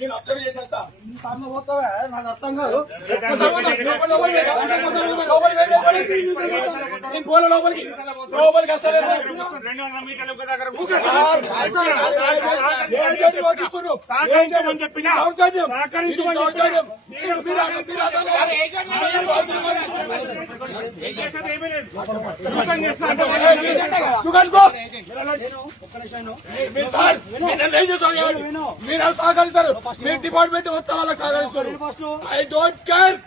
నేను అబ్జర్వ్ చేసేస్తా నాకు అర్థం కాదు. లోపలికి లోపలికి వస్తలేదు. మీరు సహకరిస్తారు, మీరు డిపార్ట్మెంట్ మొత్తం వాళ్ళకి సహకరిస్తారు. I don't care.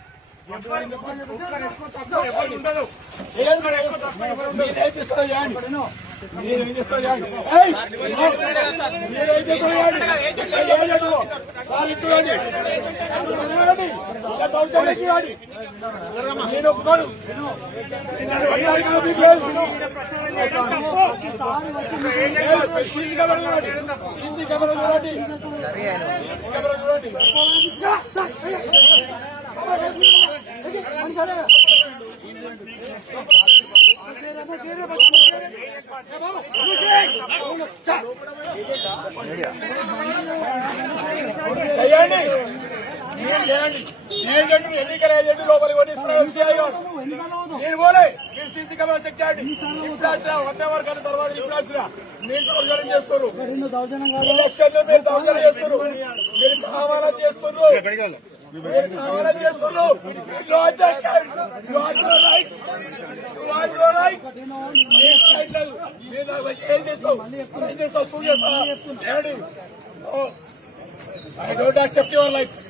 నేను ఒప్పుకోను. సీసీ కెమెరా చూడండి. చేయండి, ఎన్నికల ఏజెంట్ లోపలికి కొట్టిస్తున్నారు. నేను పోలే, మీరు సీసీ కెమెరా చెక్ చేయండి. ఇప్పుడు వచ్చిన 1 అవర్ కన్నా తర్వాత ఇప్పుడు వచ్చిన మీరు దౌర్జన్యం చేస్తారు. ఎలక్షన్ మీరు దౌర్జన్యం చేస్తారు. మీరు కావాలని చేస్తున్నారు. I don't accept your lights.